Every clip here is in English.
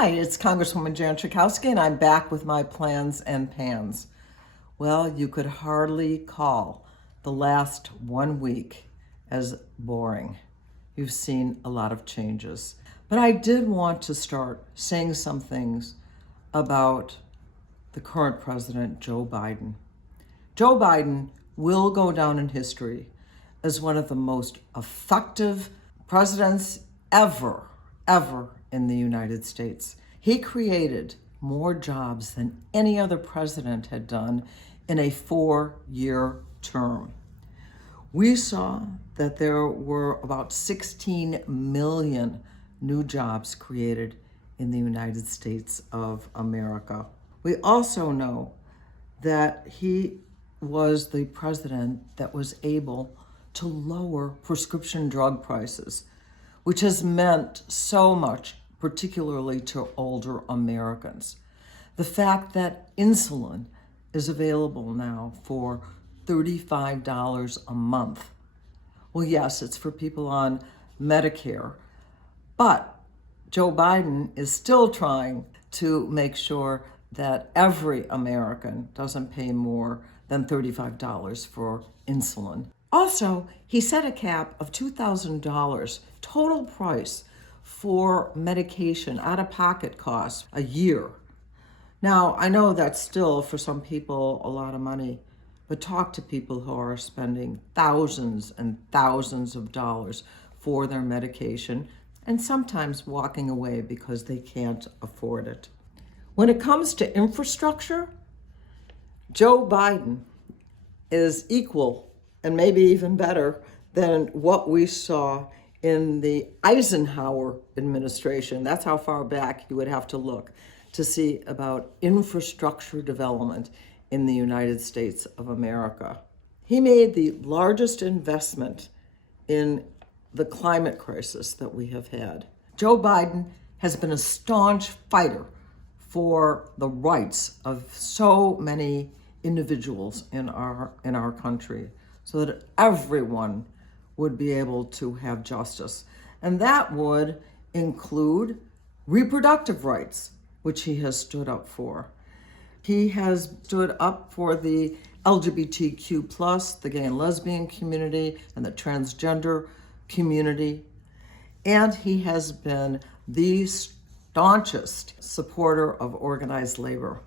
Hi, it's Congresswoman Jan Schakowsky, and I'm back with my plans and pans. Well, you could hardly call the last 1 week as boring. You've seen a lot of changes. But I did want to start saying some things about the current president, Joe Biden. Joe Biden will go down in history as one of the most effective presidents ever in the United States. He created more jobs than any other president had done in a 4-year term. We saw that there were about 16 million new jobs created in the United States of America. We also know that he was the president that was able to lower prescription drug prices, which has meant so much, particularly to older Americans. The fact that insulin is available now for $35 a month. Well, yes, it's for people on Medicare, but Joe Biden is still trying to make sure that every American doesn't pay more than $35 for insulin. Also, he set a cap of $2,000 total price for medication, out-of-pocket costs a year. Now, I know that's still, for some people, a lot of money, but talk to people who are spending thousands and thousands of dollars for their medication and sometimes walking away because they can't afford it. When it comes to infrastructure, Joe Biden is equal and maybe even better than what we saw in the Eisenhower administration. That's how far back you would have to look to see about infrastructure development in the United States of America. He made the largest investment in the climate crisis that we have had. Joe Biden has been a staunch fighter for the rights of so many individuals in our country, so that everyone would be able to have justice. And that would include reproductive rights, which he has stood up for. He has stood up for the LGBTQ+, the gay and lesbian community, and the transgender community. And he has been the staunchest supporter of organized labor,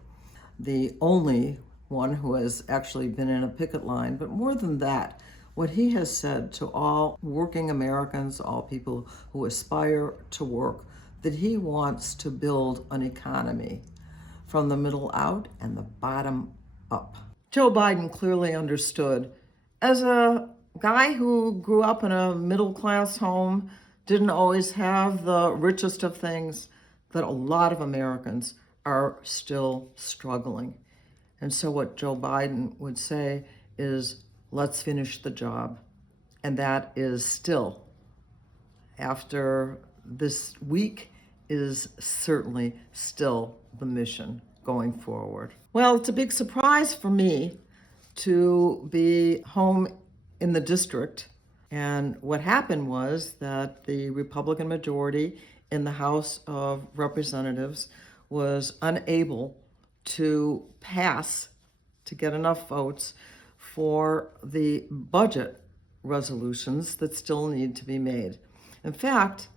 the only one who has actually been in a picket line. But more than that, what he has said to all working Americans, all people who aspire to work, that he wants to build an economy from the middle out and the bottom up. Joe Biden clearly understood, as a guy who grew up in a middle-class home, didn't always have the richest of things, that a lot of Americans are still struggling. And so what Joe Biden would say is, let's finish the job. And that is still, after this week, is certainly still the mission going forward. Well, it's a big surprise for me to be home in the district. And what happened was that the Republican majority in the House of Representatives was unable to pass, to get enough votes for the budget resolutions that still need to be made. In fact,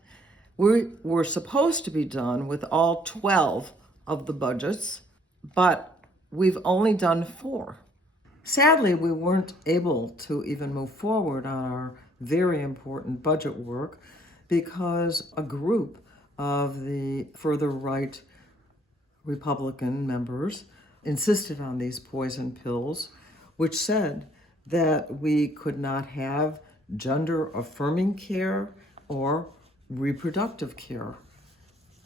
we were supposed to be done with all 12 of the budgets, but we've only done 4. Sadly, we weren't able to even move forward on our very important budget work because a group of the further right Republican members insisted on these poison pills, which said that we could not have gender-affirming care or reproductive care.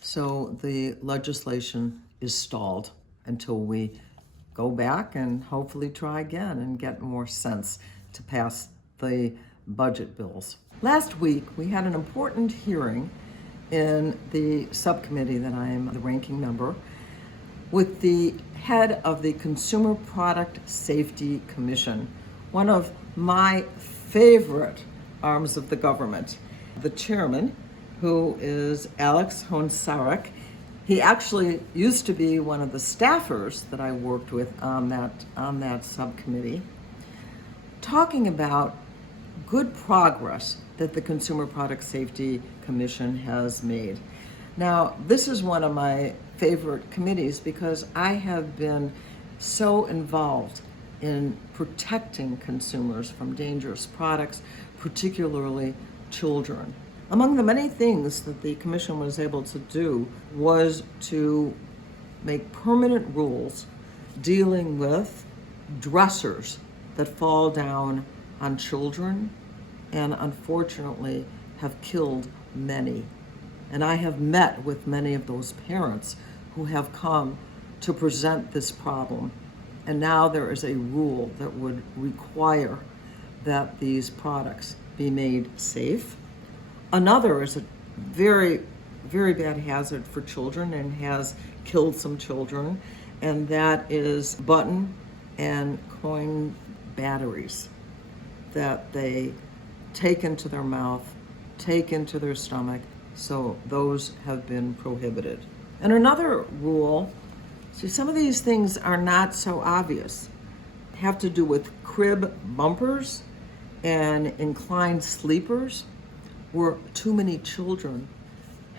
So the legislation is stalled until we go back and hopefully try again and get more sense to pass the budget bills. Last week, we had an important hearing in the subcommittee that I am the ranking member with the head of the Consumer Product Safety Commission, one of my favorite arms of the government. The chairman, who is Alex Honsarek, He actually used to be one of the staffers that I worked with on that subcommittee, talking about good progress that the Consumer Product Safety Commission has made. Now, this is one of my favorite committees because I have been so involved in protecting consumers from dangerous products, particularly children. Among the many things that the commission was able to do was to make permanent rules dealing with dressers that fall down on children and unfortunately have killed many. And I have met with many of those parents who have come to present this problem. And now there is a rule that would require that these products be made safe. Another is a very, very bad hazard for children and has killed some children, and that is button and coin batteries that they take into their mouth, take into their stomach. So those have been prohibited. And another rule, see, some of these things are not so obvious, have to do with crib bumpers and inclined sleepers, where too many children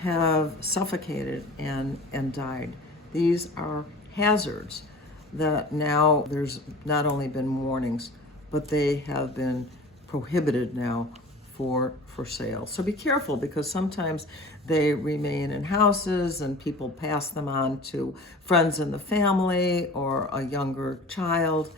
have suffocated and died. These are hazards that now there's not only been warnings, but they have been prohibited now for sale. So be careful, because sometimes they remain in houses and people pass them on to friends in the family or a younger child.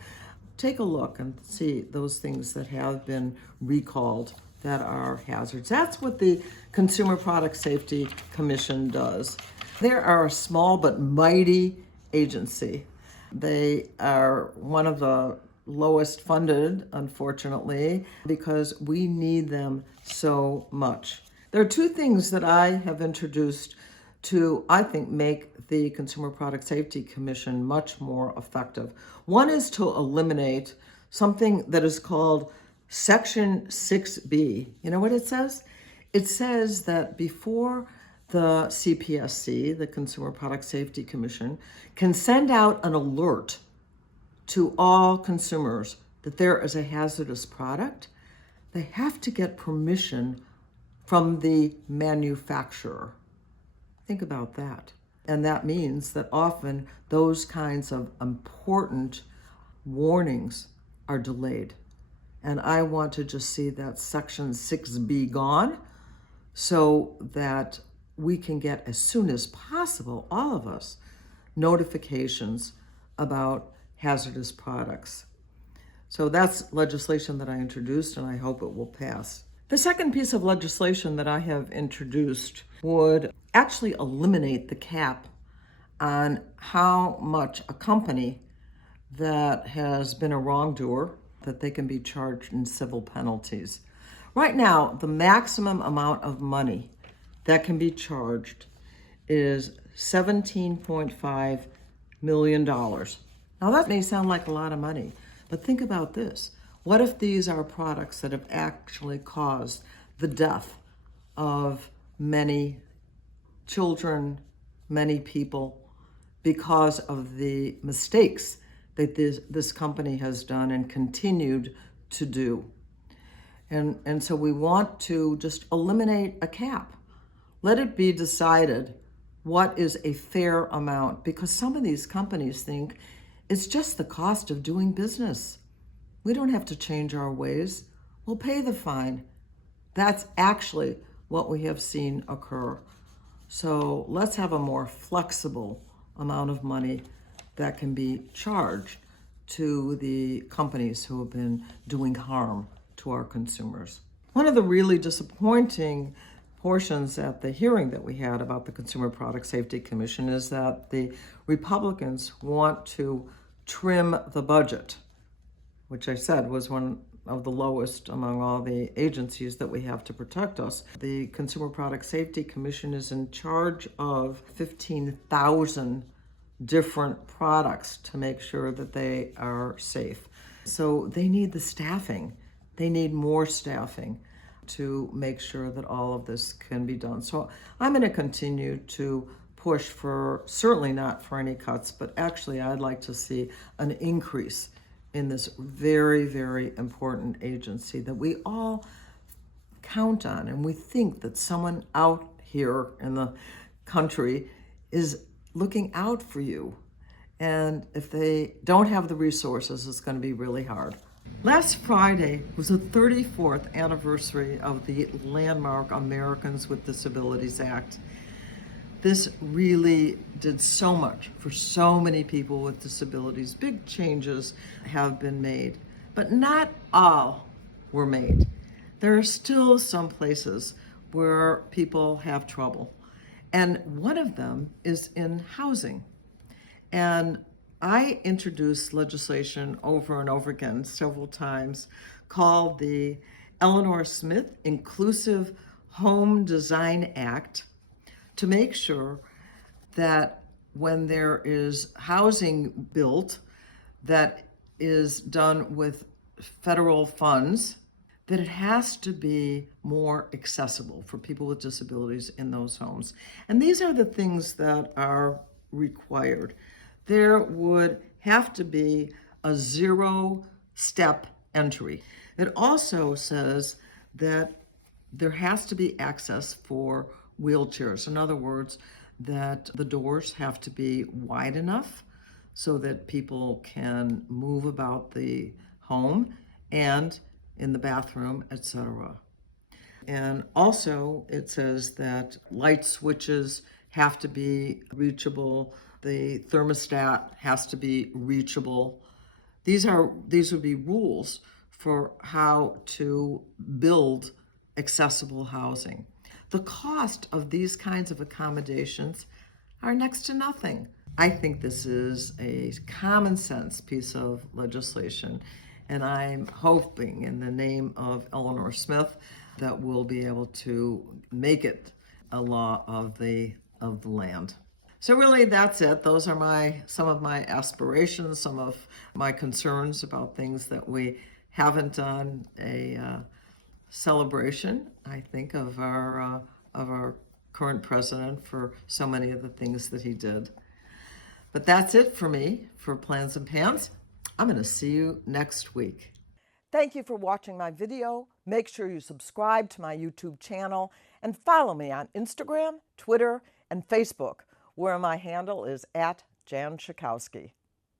Take a look and see those things that have been recalled that are hazards. That's what the Consumer Product Safety Commission does. They are a small but mighty agency. They are one of the lowest funded, unfortunately, because we need them so much. There are two things that I have introduced to, I think, make the Consumer Product Safety Commission much more effective. One is to eliminate something that is called Section 6B. You know what it says? It says that before the CPSC, the Consumer Product Safety Commission, can send out an alert to all consumers that there is a hazardous product, they have to get permission from the manufacturer. Think about that. And that means that often those kinds of important warnings are delayed. And I want to just see that Section 6B gone so that we can get, as soon as possible, all of us, notifications about hazardous products. So that's legislation that I introduced, and I hope it will pass. The second piece of legislation that I have introduced would actually eliminate the cap on how much a company that has been a wrongdoer, that they can be charged in civil penalties. Right now, the maximum amount of money that can be charged is $17.5 million. Now that may sound like a lot of money, but think about this. What if these are products that have actually caused the death of many children, many people, because of the mistakes that this company has done and continued to do? And so we want to just eliminate a cap. Let it be decided what is a fair amount, because some of these companies think it's just the cost of doing business. We don't have to change our ways. We'll pay the fine. That's actually what we have seen occur. So let's have a more flexible amount of money that can be charged to the companies who have been doing harm to our consumers. One of the really disappointing portions at the hearing that we had about the Consumer Product Safety Commission is that the Republicans want to trim the budget, which I said was one of the lowest among all the agencies that we have to protect us. The Consumer Product Safety Commission is in charge of 15,000 different products to make sure that they are safe. So they need the staffing. They need more staffing to make sure that all of this can be done. So I'm going to continue to push for, certainly not for any cuts, but actually I'd like to see an increase in this very, very important agency that we all count on, and we think that someone out here in the country is looking out for you. And if they don't have the resources, it's going to be really hard. Last Friday was the 34th anniversary of the landmark Americans with Disabilities Act. This really did so much for so many people with disabilities. Big changes have been made, but not all were made. There are still some places where people have trouble, and one of them is in housing. And I introduced legislation over and over again, several times, called the Eleanor Smith Inclusive Home Design Act, to make sure that when there is housing built that is done with federal funds, that it has to be more accessible for people with disabilities in those homes. And these are the things that are required. There would have to be a zero-step entry. It also says that there has to be access for wheelchairs. In other words, that the doors have to be wide enough so that people can move about the home and in the bathroom, etc. And also it says that light switches have to be reachable, the thermostat has to be reachable. These would be rules for how to build accessible housing. The cost of these kinds of accommodations are next to nothing. I think this is a common sense piece of legislation, and I'm hoping in the name of Eleanor Smith that we'll be able to make it a law of the land. So really, that's it. Those are some of my aspirations, some of my concerns about things that we haven't done a celebration, I think, of our current president for so many of the things that he did. But that's it for me for Plans and Pans. I'm going to see you next week. Thank you for watching my video. Make sure you subscribe to my YouTube channel and follow me on Instagram, Twitter, and Facebook, where my handle is @Jan Schakowsky.